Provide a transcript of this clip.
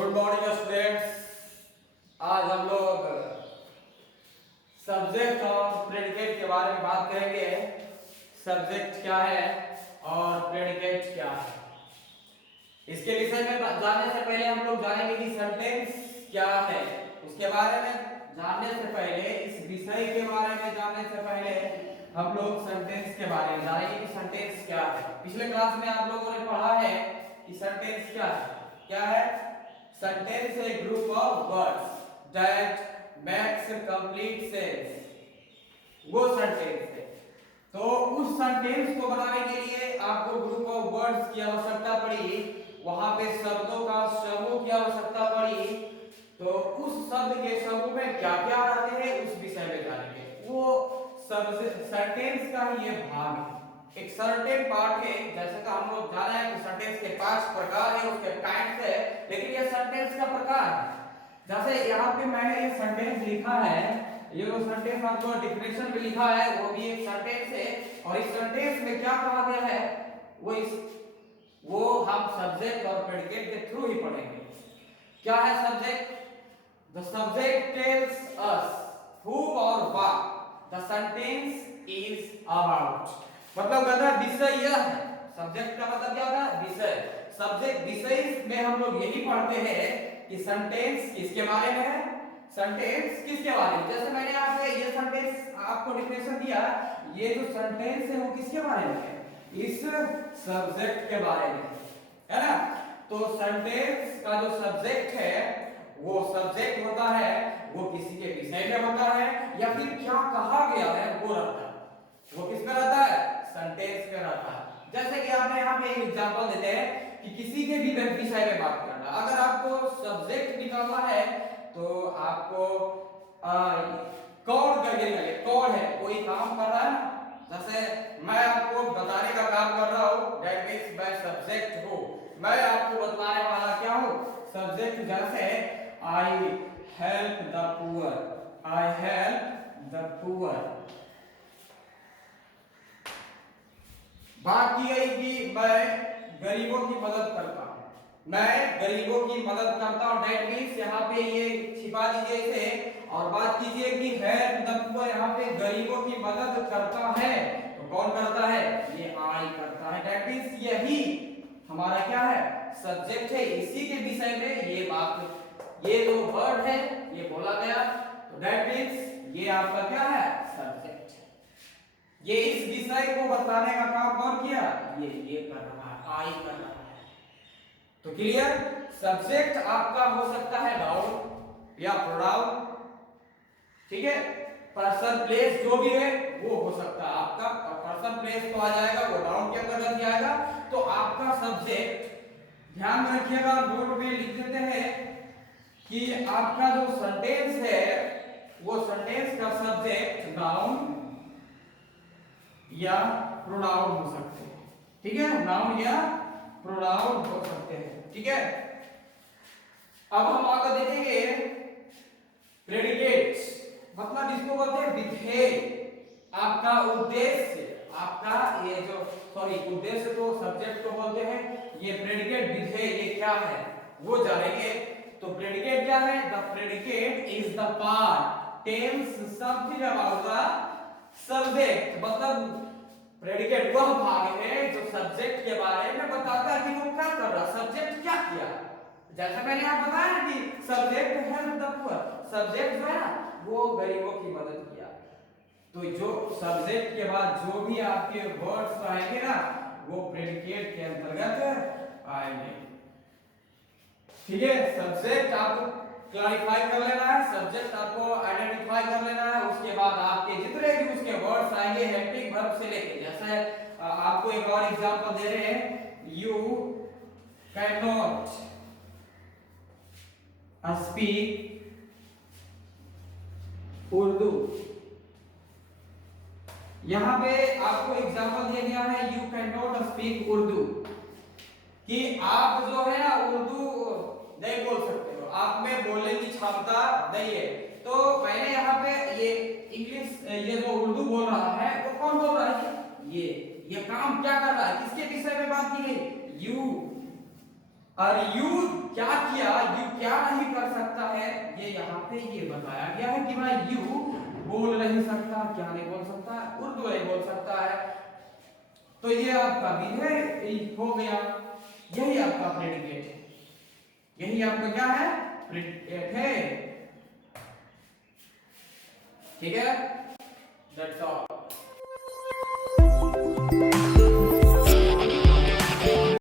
Good morning students. आज हम लोग सब्जेक्ट और प्रेडिकेट के बारे में बात करेंगे। सब्जेक्ट क्या है और प्रेडिकेट क्या है, इसके विषय में जानने से पहले हम लोग जानेंगे कि सेंटेंस क्या है। उसके बारे में जानने से पहले, इस विषय के बारे में जानने से पहले हम लोग सेंटेंस के बारे में जानेंगे कि सेंटेंस क्या है। पिछले क्लास में आप लोगों ने पढ़ा है कि सेंटेंस क्या है। क्या है? Sentence is a group of words that makes a complete sense। वो सेंटेंस है। तो उस सेंटेंस को बनाने के लिए आपको ग्रुप ऑफ वर्ड्स की आवश्यकता पड़ी, वहां पे शब्दों का समूह की आवश्यकता पड़ी। तो उस शब्द के समूह में क्या क्या रहते हैं उस विषय में जानेंगे। वो सेंटेंस का ही ये भाग है, एक सर्टेन पार्ट है। जैसे कि हम लोग जाना है कि सेंटेंस के 5 प्रकार है, उसके टाइप्स है, लेकिन ये सेंटेंस का प्रकार है। जैसे यहाँ पे मैंने ये सेंटेंस लिखा है, ये जो सेंटेंस आपको डिफिनेशन में लिखा है वो भी एक सेंटेंस है। और इस सेंटेंस में क्या कहा गया है वो हम सब्जेक्ट और प्रेडिकेट के थ्रू ही पढ़ेंगे। क्या है subject? The subject tells us who और what the sentence is about। मतलब कहता है विषय यह है। सब्जेक्ट का मतलब क्या होता है? विषय। सब्जेक्ट विषय में हम लोग यही पढ़ते हैं कि सेंटेंस किसके बारे में है। सेंटेंस किसके बारे में, जैसे मैंने यहाँ पे ये सेंटेंस आपको डिफिनेशन दिया, ये जो सेंटेंस है वो किसके बारे में है? इस सब्जेक्ट के बारे में है ना। तो सेंटेंस का जो सब्जेक्ट है वो सब्जेक्ट होता है, वो किसी के विषय में होता है या फिर क्या कहा गया है वो रहता है। वो किस में रहता है? सेंटेंस में रहता है। जैसे कि आपने यहाँ पे एक एग्जांपल देते हैं कि किसी के भी विषय में बात करना। अगर आपको सब्जेक्ट निकालना है तो आपको कौन करके निकालिए। कौन है? कोई काम कर रहा है ना। जैसे मैं आपको बताने का काम कर रहा हूँ, दैट मींस मैं सब्जेक्ट हूँ। मैं आपको बताने वाला क्या हूँ? सब्जेक्ट। जैसे I help the poor, I help the poor. बात की गई कि मैं गरीबों की मदद करता हूं, मैं गरीबों की मदद करता हूं। दैट मींस यहाँ पे ये छिपा दीजिए इसे और बात कीजिए कि हेल्प द पुअर, यहाँ पे गरीबों की मदद करता है। तो कौन करता है? ये आई करता है। दैट मींस यही हमारा क्या है? सब्जेक्ट है। इसी के विषय में ये बात, ये जो वर्ड है ये बोला गया। तो दैट मींस ये आपका क्या है? सब्जेक्ट। ये इस विषय को बताने का काम कौन किया? ये कर रहा है, आई कर रहा है। तो क्लियर? सब्जेक्ट आपका हो सकता है नाउन या प्रोनाउन, ठीक है। पर्सन प्लेस जो भी है वो हो सकता है आपका। पर्सन प्लेस तो आ जाएगा, वो नाउन के अंतर्गत आएगा। तो आपका सब्जेक्ट ध्यान में रखिएगा, नोट में लिख देते हैं कि आपका जो सेंटेंस है वो सेंटेंस का सब्जेक्ट नाउन या प्रोनाउन हो सकते हैं, ठीक है। नाउन या प्रोनाउन हो सकते हैं, ठीक है। अब हम आगे देखेंगे प्रेडिकेट, मतलब इसको बोलते हैं विधेय। आपका उद्देश्य, आपका ये जो उद्देश्य तो सब्जेक्ट को बोलते हैं, ये प्रेडिकेट विधेय ये क्या है वो जानेंगे। तो प्रेडिकेट क्या है? The predicate is the part tells something about the subject. मतलब प्रेडिकेट वह भाग है जो सब्जेक्ट के बारे में बताता है कि वो क्या कर रहा, सब्जेक्ट क्या किया। जैसा मैंने यहाँ बताया कि subject help the poor, subject जो है ना वो गरीबों की मदद किया। तो जो सब्जेक्ट के बाद जो भी आपके वर्ड्स आएंगे ना वो प्रेडिकेट के अंतर्गत आएंगे, ठीक है। सब्जेक्ट आपको क्लैरिफाई कर लेना है, सब्जेक्ट आपको आइडेंटिफाई कर लेना है। उसके बाद आपके जितने भी उसके वर्ड्स आएंगे हेल्पिंग वर्ब से लेके, जैसे आपको एक और एग्जांपल दे रहे हैं, you can not speak Urdu. यहां पे आपको एग्जांपल दिया गया है you can not speak Urdu, कि आप जो है ना उर्दू नहीं बोल सकते हो, आप में बोलने की क्षमता नहीं है। तो मैंने यहाँ पे ये इंग्लिश, ये जो उर्दू बोल रहा है वो कौन बोल रहा है? ये काम क्या कर रहा है? किसके विषय में बात की गई? यू। और यू क्या किया, यू क्या नहीं कर सकता है, ये यहाँ पे ये बताया गया है कि भाई यू बोल नहीं सकता, क्या नहीं बोल सकता, उर्दू नहीं बोल सकता है। तो ये आपका भी है, हो गया, यही आपका प्रेडिकेट, यही आपका क्या है, प्रेडिकेट है। ठीक है, दैट्स ऑल।